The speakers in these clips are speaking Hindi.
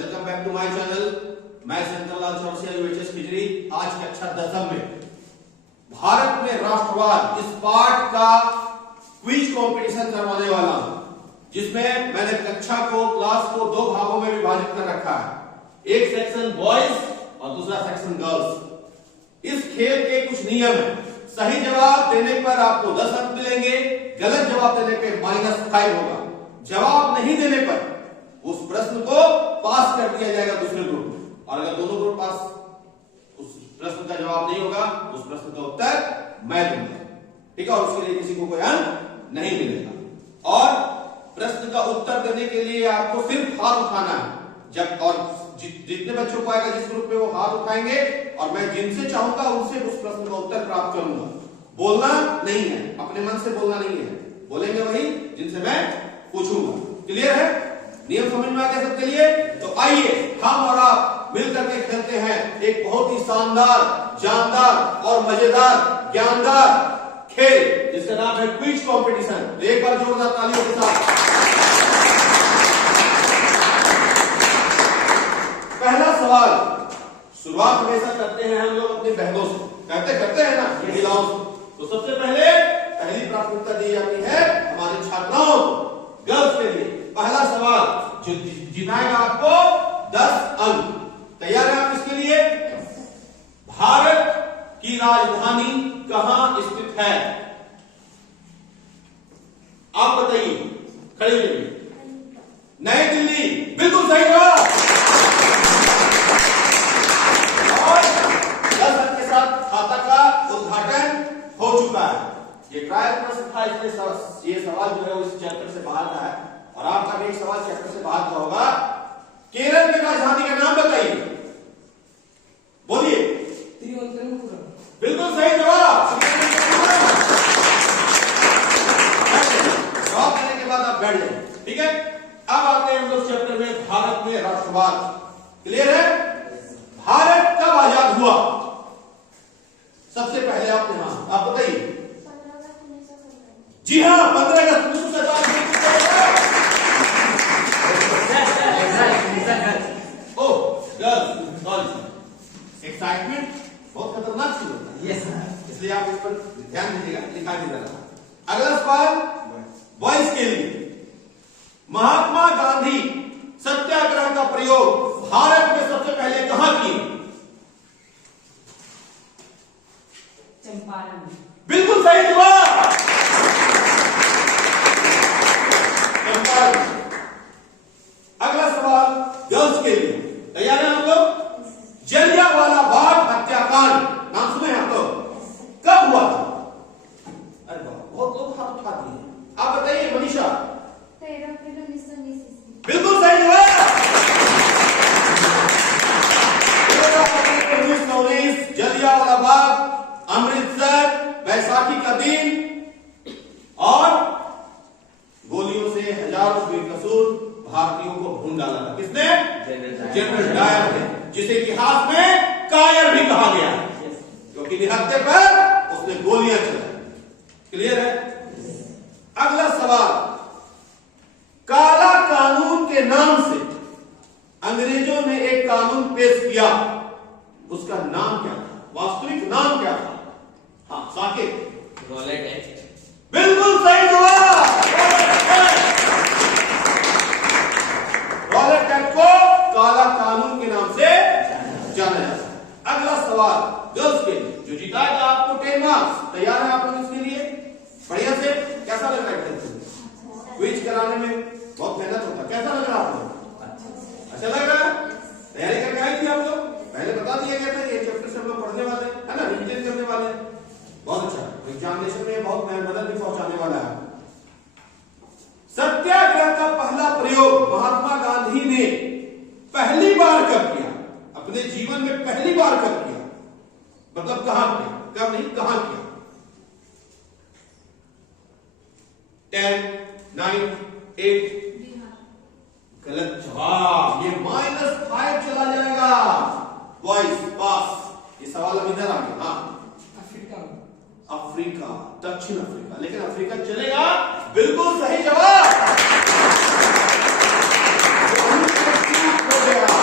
Welcome back to my channel. मैं शंकरलाल चौरसिया यूएचएस खिजरी। आज कक्षा 10 में भारत में राष्ट्रवाद इस पाठ का क्विज कंपटीशन करवाने वाला हूं, जिसमें मैंने कक्षा को क्लास को दो भागों में विभाजित कर रखा है। एक सेक्शन बॉयज और दूसरा सेक्शन गर्ल्स। इस खेल के कुछ नियम हैं। सही जवाब देने पर आपको 10 अंक मिलेंगे, गलत जवाब देने पे -5 होगा। जवाब नहीं देने पर उस प्रश्न को पास कर दिया जाएगा दूसरे ग्रुप में, और अगर दोनों ग्रुप पास उस प्रश्न का जवाब नहीं होगा, उस प्रश्न का उत्तर मैं दूंगा, ठीक है। और उसके लिए किसी को कोई अंक नहीं मिलेगा। और प्रश्न का उत्तर देने के लिए आपको सिर्फ हाथ उठाना है। जब और जितने बच्चों को आएगा जिस ग्रुप में, वो हाथ उठाएंगे और मैं जिनसे चाहूंगा उनसे उस प्रश्न का उत्तर प्राप्त करूंगा। बोलना नहीं है, अपने मन से बोलना नहीं है, बोलेंगे वही जिनसे मैं पूछूंगा। क्लियर है? नियम समझ में आ गया सबके लिए? तो आइए हम और आप मिलकर के खेलते हैं एक बहुत ही शानदार, जानदार और मजेदार, ज्ञानदार खेल जिसका नाम है क्विज कंपटीशन। तो एक बार जोरदार तालियों के साथ पहला सवाल। शुरुआत हमेशा करते हैं हम लोग अपनी बहनों से, करते हैं ना, महिलाओं से। तो सबसे पहले पहली प्राथमिकता दी जाती है हमारी छात्राओं को, गर्ल्स के लिए। पहला सवाल जो जिताएगा आपको 10 अंक। तैयार है आप इसके लिए? भारत की राजधानी कहां स्थित है? आप बताइए, खड़े हो जाइए। नई दिल्ली, बिल्कुल सही जवाब। और 10 अंक के साथ खाता का उद्घाटन हो चुका है। ये ट्रायल प्रश्न था, इसलिए ये सवाल जो है वो इस चैप्टर से बाहर का है, और आपका भी एक सवाल चैप्टर से बाहर का होगा। केरल की राजधानी का नाम बताइए, बोलिए। तिरुवनंतपुरम, बिल्कुल सही जवाब। जवाब देने के बाद आप बैठ जाइए, ठीक है। अब आते हैं हम लोग चैप्टर में, भारत में राष्ट्रवाद। क्लियर है? भारत कब आजाद हुआ? सबसे पहले आप बताइए। जी हाँ, 15 अगस्त 1947। एक्साइटमेंट बहुत खतरनाक चीज होता है, इसलिए आप इस पर ध्यान दीजिएगा, लिखा नहीं रहा। अगला सवाल बॉयज के लिए। महात्मा गांधी सत्याग्रह का प्रयोग भारत में सबसे पहले कहां किए? चंपारण, बिल्कुल सही जवाब। चंपारण। अगला सवाल गर्ल्स के लिए। तैयार है हम लोग? जलियांवाला बाग हत्याकांड नाम सुने हैं आप लोग? कब हुआ था? अरे बहुत लोग हाथ उठा दिए। आप बताइए मनीषा। 13 अप्रैल 1919। बिल्कुल सही जवाब। 1919 जलियांवाला बाग, अमृतसर, बैसाखी का दिन, और गोलियों से हजारों बेकसूर भारतीयों को भून डाला था। किसने? जनरल डायर ने, जिसे इतिहास में कायर भी कहा गया है, क्योंकि निहत्थे पर उसने गोलियां चलाई। क्लियर है? अगला सवाल, काला कानून के नाम से अंग्रेजों ने एक कानून पेश किया, उसका नाम क्या था? वास्तविक नाम क्या था? हाँ साकिब। Rowlatt act. बिल्कुल सही जवाब। रॉलेट एक्ट को काला कानून के नाम से जाना जाता है। अगला सवाल गर्ल्स के लिए, जो जीताएगा आपको 10 मार्क्स। तैयार है आप लोग इसके लिए? बढ़िया से। कैसा लग रहा है क्विज कराने में? बहुत मेहनत होता है। कैसा लग रहा है आपको? अच्छा लग रहा है? तैयारी करके आई थी आप लोग? पहले बता दिया गया था ये चैप्टर से हम लोग पढ़ने वाले हैं, है ना, रिविजन करने वाले हैं। बहुत अच्छा। एग्जामिनेशन में बहुत मदद भी पहुंचाने वाला है। सत्याग्रह का पहला प्रयोग महात्मा गांधी ने पहली बार कब किया? अपने जीवन में पहली बार कब किया? मतलब कहां किया? कब नहीं, कहां किया? 10, 9, 8। गलत जवाब। ये -5 चला जाएगा। बॉयज पास। ये सवाल अब इधर आ गया। हाँ, अफ्रीका, दक्षिण अफ्रीका। लेकिन अफ्रीका चलेगा? बिल्कुल सही जवाब। हो गया।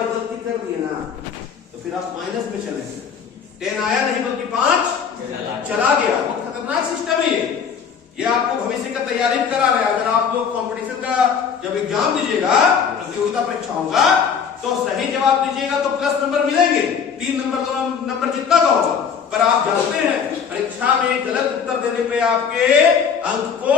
बार गलती कर दी ना तो फिर आप माइनस में चले, 10 आया नहीं बल्कि 5 चला गया। बहुत खतरनाक सिस्टम है ये आपको भविष्य का तैयारी करा रहा है। अगर आप लोग कंपटीशन का जब एग्जाम दीजिएगा, प्रतियोगिता परीक्षा होगा, तो सही जवाब दीजिएगा तो प्लस नंबर मिलेंगे, 3 नंबर जितना का होगा। पर आप जानते हैं परीक्षा में गलत उत्तर देने पे आपके अंक को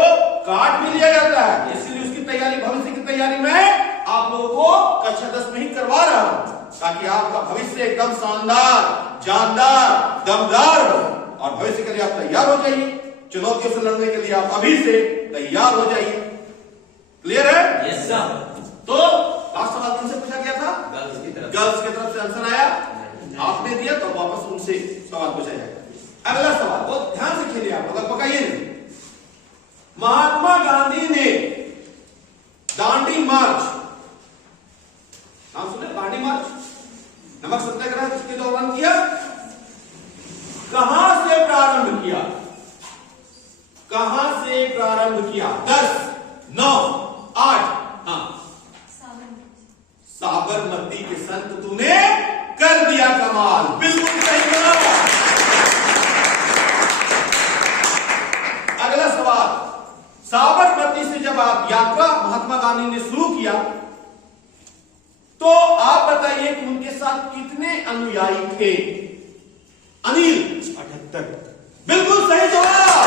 काट भी लिया जाता है। इसलिए उसकी तैयारी, भविष्य की तैयारी में आप लोगों को कक्षा 10 में ही करवा रहा हूं, ताकि आपका भविष्य एकदम शानदार, जानदार, दमदार हो और भविष्य के लिए आप तैयार हो जाइए। चुनौतियों से लड़ने के लिए आप अभी से तैयार हो जाइए। क्लियर है? Yes sir. तो लास्ट सवाल किनसे पूछा गया था? गर्ल्स की तरफ से आंसर आया, आपने दिया, तो वापस उनसे सवाल पूछा जाएगा। अगला सवाल बहुत ध्यान से खेलिए आप लोग, पकाइए नहीं। महात्मा गांधी ने दांडी मार्च, नाम सुने? दांडी मार्च, नमक सत्याग्रह किसके दौरान किया? कहां से प्रारंभ किया? कहां से प्रारंभ किया? 10, 9, 8। हाँ, साबरमती के संत तूने कर दिया कमाल, बिल्कुल सही जवाब। अगला सवाल, साबरमती से जब आप यात्रा महात्मा गांधी ने शुरू किया तो आप बताइए कि उनके साथ कितने अनुयायी थे? अनिल? 78, बिल्कुल सही जवाब,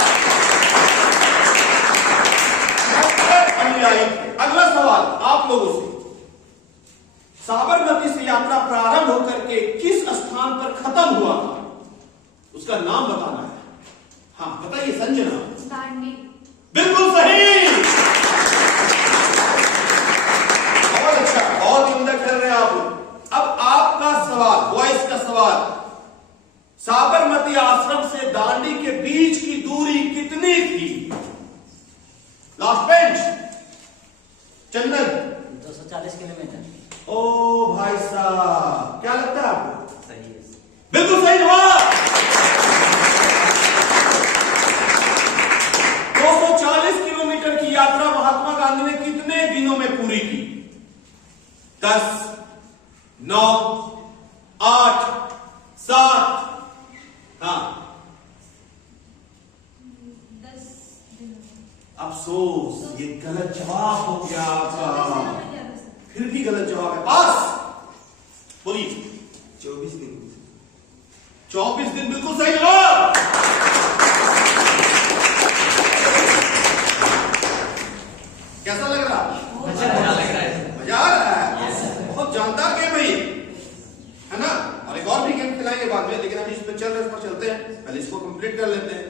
78 अनुयायी थे। अगला सवाल आप लोगों से, साबरमती से यात्रा प्रारंभ होकर के किस स्थान पर खत्म हुआ था? उसका नाम बताना है। हाँ बताइए संजना। दांडी। बिल्कुल सही, बहुत अच्छा, बहुत उम्दा खेल रहे हैं आप लोग। अब आपका सवाल, वॉइस का सवाल, साबरमती आश्रम से दांडी के बीच की दूरी कितनी थी? लास्ट बेंच, चंदन। 240 किलोमीटर। ओ भाई साहब, क्या लगता है आपको? सही है, बिल्कुल सही जवाब। 240 किलोमीटर की यात्रा महात्मा गांधी ने कितने दिनों में पूरी की? 10, 9, 8, 7। हाँ, 10 दिन। अफसोस, ये गलत जवाब हो गया आपका। फिर भी गलत जवाब है, पास। बोलिए। 24 दिन। 24 दिन, बिल्कुल सही जवाब। कैसा लग रहा? अच्छा लग रहा है, मजा आ रहा है? बहुत जानदार गेम है ये, है ना? और एक और भी गेम खिलाएंगे बाद में, लेकिन अभी इस पे चल रहे, इस पर चलते हैं, पहले इसको कंप्लीट कर लेते हैं।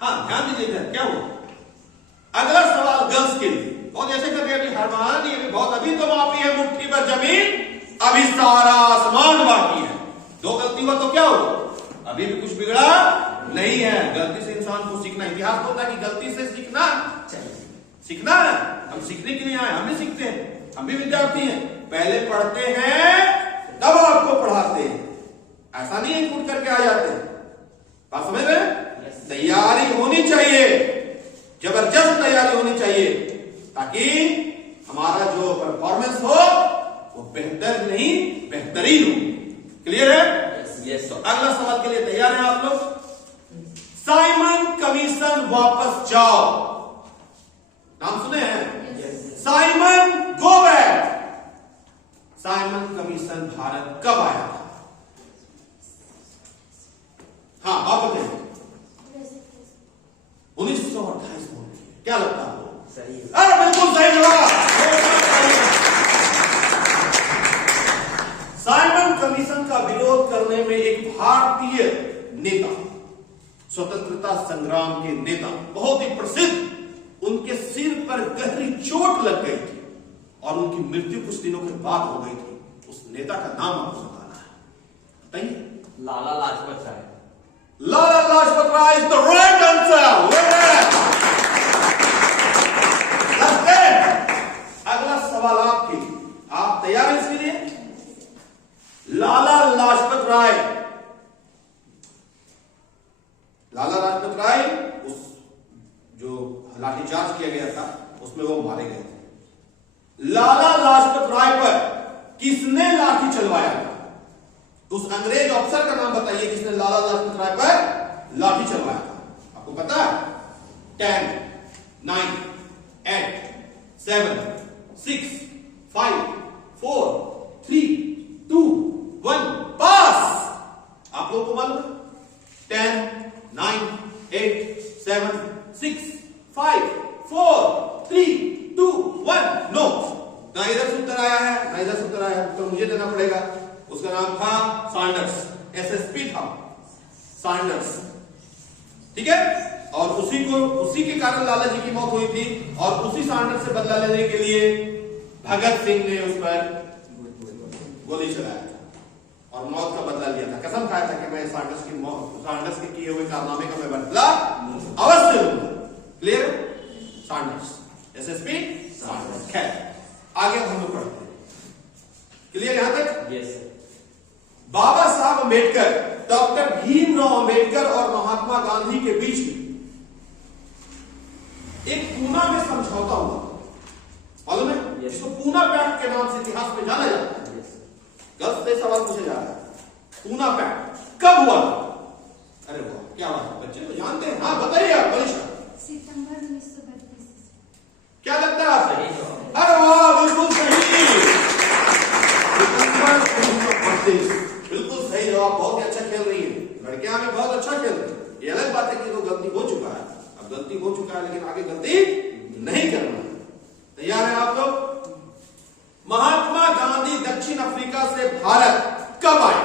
हाँ ध्यान दीजिएगा, क्या हुआ? अगला सवाल गर्ल्स के लिए, बहुत ऐसे कर रहे हैं, अभी हरमान, ये भी बहुत, अभी तो माफी है मुट्ठी पर जमीन, अभी सारा आसमान बाकी है। 2 गलती हुआ तो क्या हुआ? अभी भी कुछ बिगड़ा नहीं है। गलती से इंसान को सीखना, इतिहास होता है कि गलती से सीखना सीखना है। हम सीखने के लिए आए, हम भी सीखते हैं, हम भी विद्यार्थी हैं। पहले पढ़ते हैं तब आपको पढ़ाते हैं, ऐसा नहीं है कूद करके आ जाते हैं। बात समझ रहे? तैयारी होनी चाहिए, जबरदस्त तैयारी होनी चाहिए, ताकि हमारा जो परफॉर्मेंस हो वो बेहतर नहीं बेहतरीन हो। क्लियर है? यस। तो अगला सवाल के लिए तैयार हैं आप लोग? साइमन कमीशन वापस जाओ, नाम सुने हैं? Simon go back. Simon commission Bharat कब आया था? हाँ आप बताइए। 1928 में। क्या लगता है आपको? सही है। अरे बिल्कुल सही जवाब। साइमन कमीशन का विरोध करने में एक भारतीय नेता, स्वतंत्रता संग्राम के नेता, बहुत ही प्रसिद्ध, उनके सिर पर गहरी चोट लग गई थी और उनकी मृत्यु कुछ दिनों के बाद हो गई थी। उस नेता का नाम आपको बताना है, बताइए। Lala Lajpat Rai. Lala Lajpat Rai is the right answer. अगला सवाल आपके लिए, आप तैयार हैं इसके लिए? लाला लाजपत राय, लाला लाजपत राय उस जो लाठीचार्ज किया गया था उसमें वो मारे गए थे। लाला लाजपत राय पर किसने लाठी चलवाया था? उस अंग्रेज अफसर का नाम बताइए जिसने लाला लाजपत राय पर लाठी चलवाया था। आपको पता है? 10, 9, 8, 7, 6, 5, 4, 3, 2, 1 पास। आप लोगों को मालूम है? 10, 9, 8, 7, 6, 5, 4, 3, 2, 1 नो। ना इधर से उत्तर आया है ना इधर से उत्तर आया है, उत्तर मुझे देना पड़ेगा। उसका नाम था सैंडर्स, एसएसपी था सैंडर्स, ठीक है। और उसी के कारण लाला जी की मौत हुई थी और उसी सैंडर्स से बदला लेने के लिए भगत सिंह ने उस पर गोली चलाया था और मौत का बदला लिया था। कसम खाया था कि मैं सैंडर्स के किए हुए कारनामे का मैं बदला अवश्य लूंगा। क्लियर? Sanders, SSP Sanders. खैर आगे हम लोग पढ़ते हैं। क्लियर यहां तक? यस। बाबा साहब अम्बेडकर, डॉक्टर भीमराव अम्बेडकर और महात्मा गांधी के बीच में एक पूना में समझौता हुआ, मालूम है? Yes. इसको पूना पैक्ट के नाम से इतिहास में जाना जाता है। यस। गलत से सवाल पूछा जा रहा है। पूना पैक्ट कब हुआ? अरे वाह, क्या बात है, बच्चे तो जानते हैं। हाँ बताइए आप, मनीषा। सितंबर 1932। क्या लगता है आपसे? सही जवाब। अरे वाह, बिल्कुल सही। सितंबर 1932, बिल्कुल सही जवाब। बहुत ही अच्छा खेल रही है लड़कियां, भी बहुत अच्छा खेल रही है। ये अलग बात है कि तो गलती हो चुका है, अब गलती हो चुका है लेकिन आगे गलती नहीं करना है। तैयार है आप लोग? महात्मा गांधी दक्षिण अफ्रीका से भारत कब आए?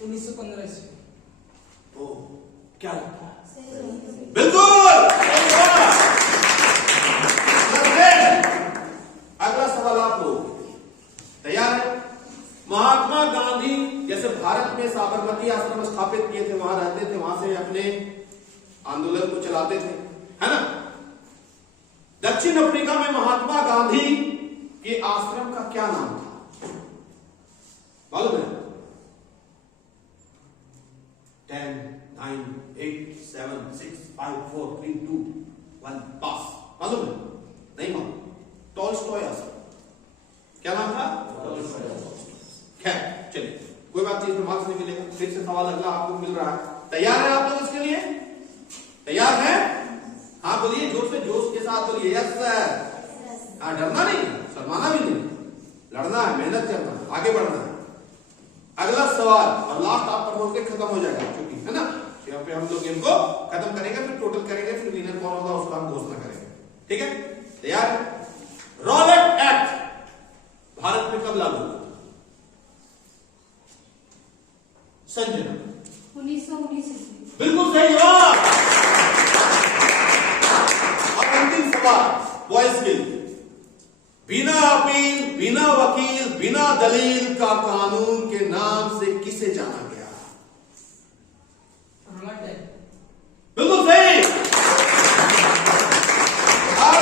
1915 से। तो क्या लगता है? सही जवाब। बिल्कुल सही जवाब। अगला सवाल आप लोग तैयार है? महात्मा गांधी जैसे भारत में साबरमती आश्रम स्थापित किए थे, वहां रहते थे, वहां से अपने आंदोलन को चलाते थे, है ना? दक्षिण अफ्रीका में महात्मा गांधी के आश्रम का क्या नाम था? मालूम है? 10, 9, 8, 7, 6, 5, 4, 3, 2, 1 पास। मालूम है? नहीं मालूम? टॉल्स्टॉय आश्रम। क्या नाम था? खैर चलिए, कोई बात नहीं, इसमें मार्क्स नहीं मिलेगा। फिर से सवाल अगला आपको मिल रहा है। तैयार है आप लोग इसके लिए? तैयार है? हाँ बोलिए, जोर से, जोश के साथ बोलिए। Yes sir. हाँ, डरना नहीं, शर्माना भी नहीं, लड़ना है, मेहनत करना है, आगे बढ़ना है। अगला सवाल और लास्ट आप पर होकर खत्म हो जाएगा, क्योंकि है ना, यहाँ पे हम लोग गेम को खत्म करेंगे, फिर टोटल करेंगे, फिर विनर कौन होगा उसका हम घोषणा करेंगे। ठीक है? तैयार है? रॉलेट एक्ट भारत में कब लागू हुआ? संजना। 1919। बिल्कुल सही जवाब। अब अंतिम सवाल, वॉइस बिल। बिना अपील, बिना वकील, बिना दलील का कानून के नाम से किसे जाना गया? Rowlatt act. बिल्कुल सही। अब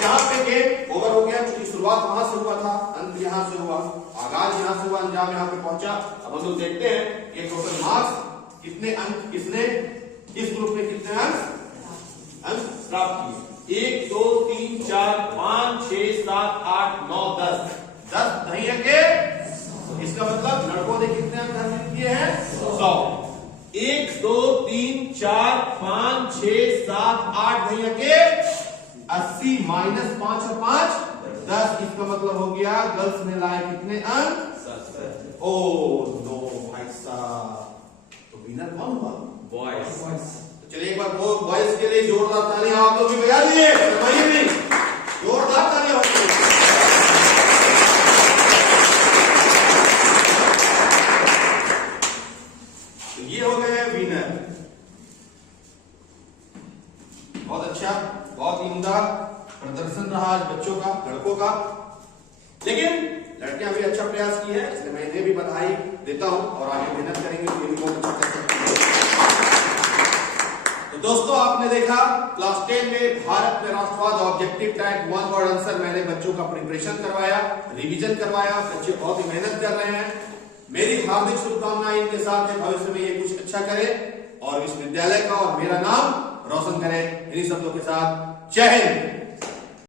यहां पे गेम ओवर हो गया, क्योंकि शुरुआत वहां से हुआ था, अंत यहां से हुआ, आगाज यहां से हुआ, अंजाम यहां पे पहुंचा। अब हम लोग देखते हैं ये टोटल मार्क्स कितने अंक किसने, इस ग्रुप में कितने अंक प्राप्त किए? 1, 2, 3, 4, 5, 6, 7, 8, 9, 10। 10 नहीं है के? इसका मतलब लड़कों ने कितने अंक हासिल किए हैं? 100। 1, 2, 3, 4, 5, 6, 7, 8 नहीं है के? 80 माइनस 5 और 5 10। इसका मतलब हो गया गर्ल्स ने लाए कितने अंक? 70। ओ नो भाई साहब, तो विनर कौन हुआ? बॉयज। तो चलिए एक बार वो बॉयज के लिए जोरदार तालियां आप लोग भी बजा दीजिए, शर्माइए नहीं, जोरदार तालियां होंगी। तो ये हो गए विनर। बहुत अच्छा, बहुत ही उम्दा प्रदर्शन रहा आज बच्चों का, लड़कों का। लेकिन लड़कियां भी अच्छा प्रयास की है, इसलिए मैं इन्हें भी बधाई देता हूं और आगे मेहनत करेंगे तो ये भी बहुत अच्छा कर सकते हैं। तो दोस्तों आपने देखा क्लास 10 में भारत में राष्ट्रवाद ऑब्जेक्टिव टाइप 1 वर्ड आंसर मैंने बच्चों का प्रिपरेशन करवाया, रिवीजन करवाया। बच्चे बहुत ही मेहनत कर रहे हैं। मेरी हार्दिक शुभकामनाएं इनके साथ है, भविष्य में ये कुछ अच्छा करे और विश्वविद्यालय का और मेरा नाम रोशन करे। इन्हीं शब्दों के साथ जय हिंद।